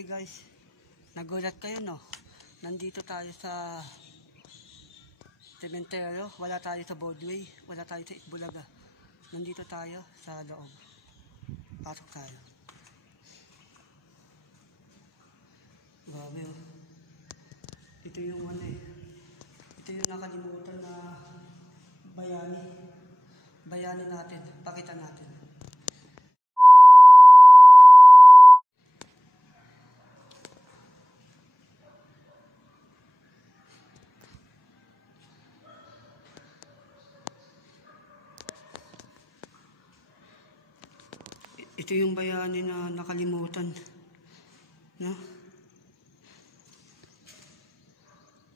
Hi guys, nagulat kayo no? Nandito tayo sa Cementerio, wala tayo sa Broadway, wala tayo sa Itbulaga. Nandito tayo sa loob. Pasok tayo. Grabe oh. Ito yung ito yung nakalimutan na bayani natin, pakita natin. Ito yung bayani na nakalimutan, no?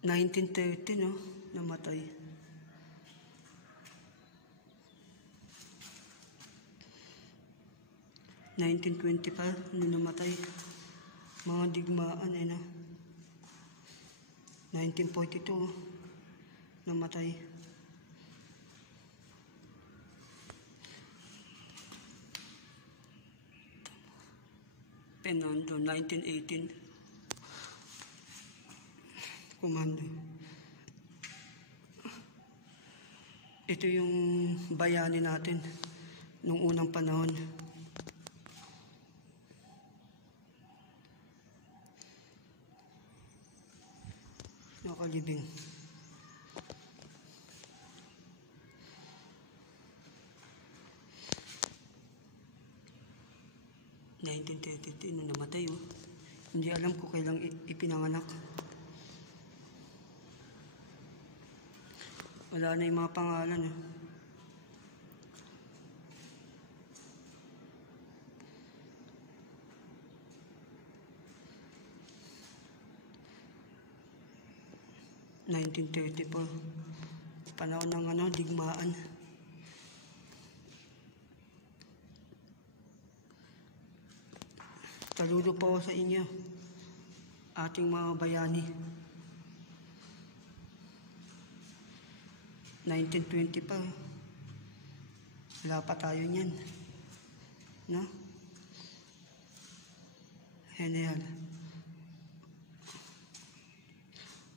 1930, no? Namatay. (1925) nung namatay. Mga digmaan no? 1942 namatay. Fernando, 1918. Komando. Ito yung bayani natin nung unang panahon. Nakalibing. (1932) nung namatay oh. Hindi alam ko kailang ipinanganak. Wala na yung mga pangalan eh. (1934) panahon ng digmaan. Saludo po sa inyo, ating mga bayani. 1920 pa. Wala pa tayo niyan. No? General.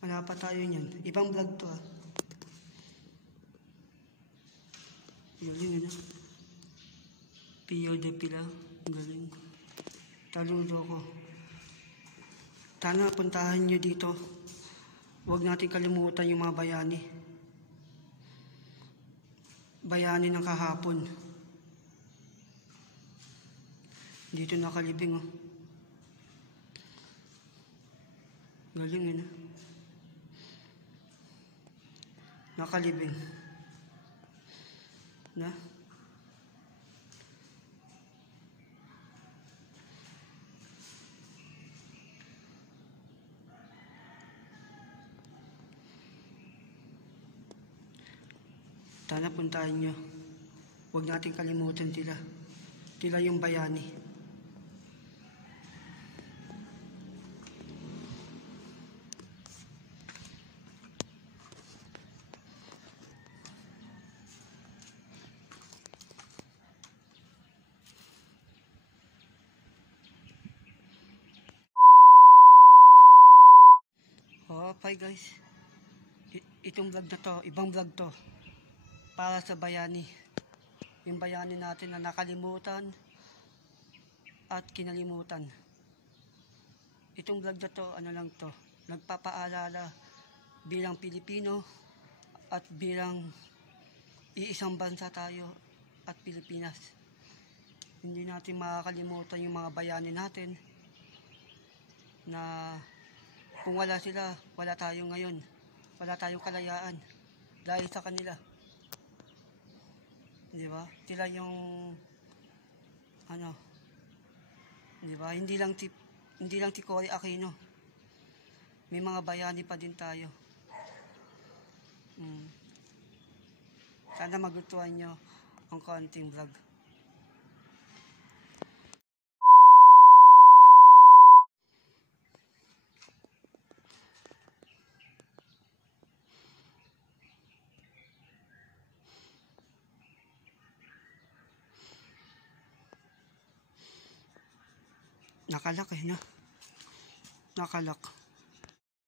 Wala pa tayo niyan. Ibang vlog to ah. Galing ano? Pio de Pila. Galing. Saludo ko. Sana puntahan nyo dito. Huwag natin kalimutan yung mga bayani. Bayani ng kahapon. Dito nakalibing oh. Galing nakalibing. Na? Sana puntahan nyo. Huwag natin kalimutan sila. Sila yung bayani. Okay guys. Itong vlog na to, ibang vlog to. Para sa bayani. Yung bayani natin na nakalimutan at kinalimutan. Itong vlog na to, ano lang to, nagpapaalala bilang Pilipino at bilang iisang bansa tayo at Pilipinas. Hindi natin makakalimutan yung mga bayani natin na kung wala sila, wala tayo ngayon. Wala tayong kalayaan dahil sa kanila. Di ba? Sila yung di ba? Hindi lang si Cory Aquino. May mga bayani pa din tayo. Sana magustuhan nyo ang konting vlog. Nakalaki na. nakalak.